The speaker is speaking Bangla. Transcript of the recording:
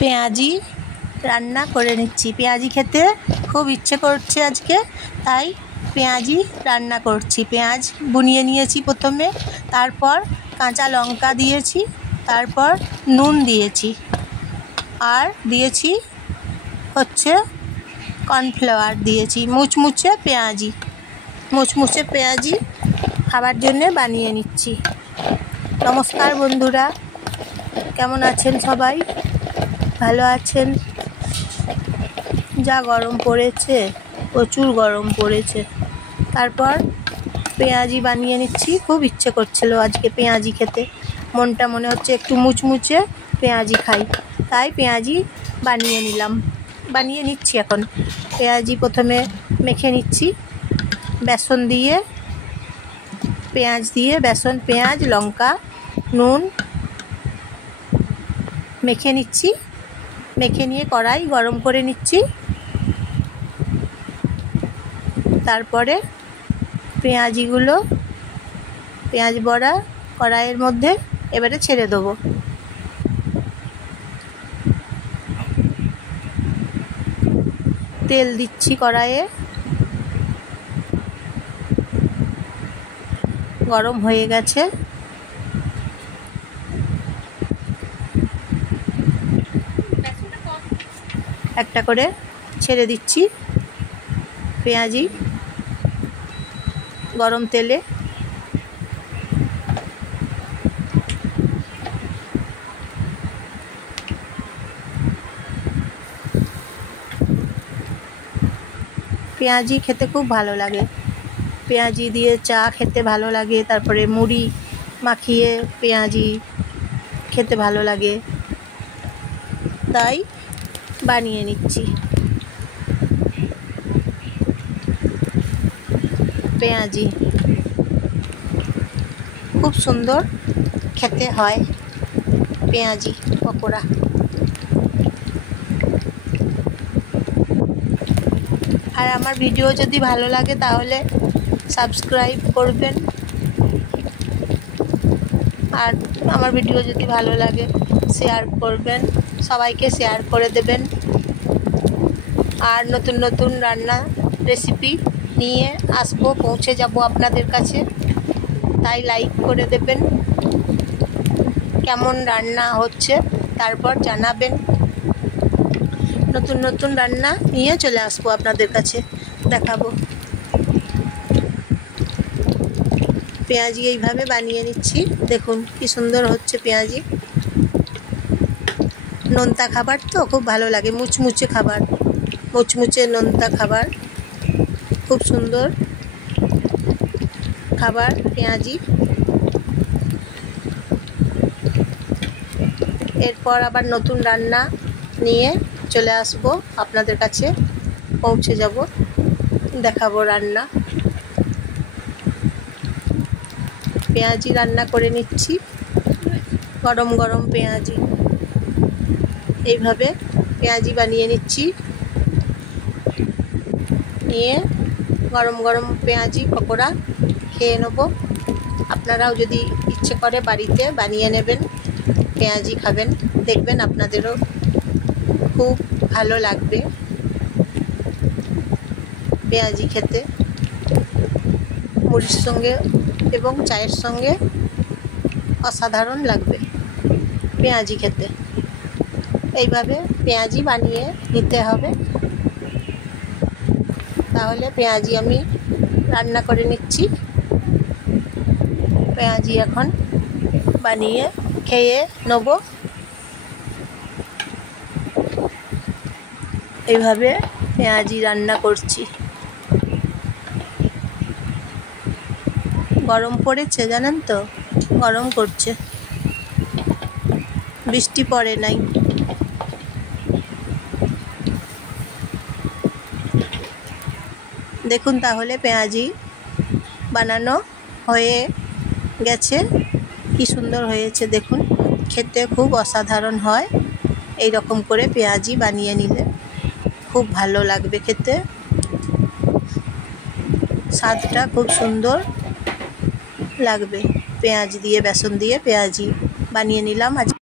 পেঁয়াজি রান্না করে নিচ্ছি। পেঁয়াজি খেতে খুব ইচ্ছে করছে আজকে, তাই পেঁয়াজি রান্না করছি। পেঁয়াজ বুনিয়ে নিয়েছি প্রথমে, তারপর কাঁচা লঙ্কা দিয়েছি, তারপর নুন দিয়েছি, আর দিয়েছি হচ্ছে কর্নফ্লাওয়ার দিয়েছি। মুচমুচে পেঁয়াজি খাবার জন্যে বানিয়ে নিচ্ছি। নমস্কার বন্ধুরা, কেমন আছেন সবাই? ভালো আছেন? যা গরম পড়েছে, প্রচুর গরম পড়েছে। তারপর পেঁয়াজি বানিয়ে নিচ্ছি। খুব ইচ্ছে করছিল আজকে পেঁয়াজি খেতে, মনটা মনে হচ্ছে একটু মুচমুচে পেঁয়াজি খাই, তাই পেঁয়াজি বানিয়ে নিচ্ছি। এখন পেঁয়াজি প্রথমে মেখে নিচ্ছি বেসন দিয়ে, পেঁয়াজ লঙ্কা নুন মেখে নিচ্ছি। মেখে নিয়ে কড়াই গরম করে নিচ্ছি। তারপরে পেঁয়াজ বড়া কড়াইয়ের মধ্যে এবারে ছেড়ে দেবো। তেল দিচ্ছি কড়াইয়ে, গরম হয়ে গেছে। একটা করে ছেড়ে দিচ্ছি পেঁয়াজি গরম তেলে। পেঁয়াজি খেতে খুব ভালো লাগে, পেঁয়াজি দিয়ে চা খেতে ভালো লাগে, তারপরে মুড়ি মাখিয়ে পেঁয়াজি খেতে ভালো লাগে, তাই বানিয়ে নিচ্ছি। পেঁয়াজি খুব সুন্দর খেতে হয়, পেঁয়াজি পকোড়া। আর আমার ভিডিও যদি ভালো লাগে তাহলে সাবস্ক্রাইব করবেন, আর আমার ভিডিও যদি ভালো লাগে শেয়ার করবেন, সবাইকে শেয়ার করে দেবেন। আর নতুন নতুন রান্না রেসিপি নিয়ে পৌঁছে যাব আপনাদের কাছে, তাই লাইক করে দেবেন। কেমন রান্না হচ্ছে তারপর জানাবেন। নতুন নতুন রান্না নিয়ে চলে আসবো আপনাদের কাছে, দেখাবো। পেঁয়াজি এইভাবে বানিয়ে নিচ্ছি, দেখুন কি সুন্দর হচ্ছে পেঁয়াজি। নোনতা খাবার তো খুব ভালো লাগে, মুচমুচে নোনতা খাবার, খুব সুন্দর খাবার পেঁয়াজি। এরপর আবার নতুন রান্না নিয়ে চলে আসব আপনাদের কাছে, পৌঁছে যাব, দেখাবো রান্না। পেঁয়াজি রান্না করে নিচ্ছি, গরম গরম পেঁয়াজি। এইভাবে পেঁয়াজি বানিয়ে নিচ্ছি, নিয়ে গরম গরম পেঁয়াজি পকোড়া খেয়ে নেব। আপনারাও যদি ইচ্ছে করে বাড়িতে বানিয়ে নেবেন, পেঁয়াজি খাবেন, দেখবেন আপনাদেরও খুব ভালো লাগবে পেঁয়াজি খেতে। মুড়ির সঙ্গে এবং চায়ের সঙ্গে অসাধারণ লাগবে পেঁয়াজি খেতে। এইভাবে পেঁয়াজি বানিয়ে নিতে হবে। তাহলে পেঁয়াজি আমি রান্না করে নিচ্ছি। পেঁয়াজি এখন বানিয়ে খেয়ে নেব। এইভাবে পেঁয়াজি রান্না করছি। গরম পড়েছে জানেন তো, গরম করছে, বৃষ্টি পড়ে নাই। দেখুন তাহলে পেঁয়াজি বানানো হয়ে গেছে, কি সুন্দর হয়েছে দেখুন, খেতে খুব অসাধারণ হয়। এই রকম করে পেঁয়াজি বানিয়ে নিলে খুব ভালো লাগবে খেতে, স্বাদটা খুব সুন্দর লাগবে। পেঁয়াজ দিয়ে বেসন দিয়ে পেঁয়াজি বানিয়ে নিলাম আজ।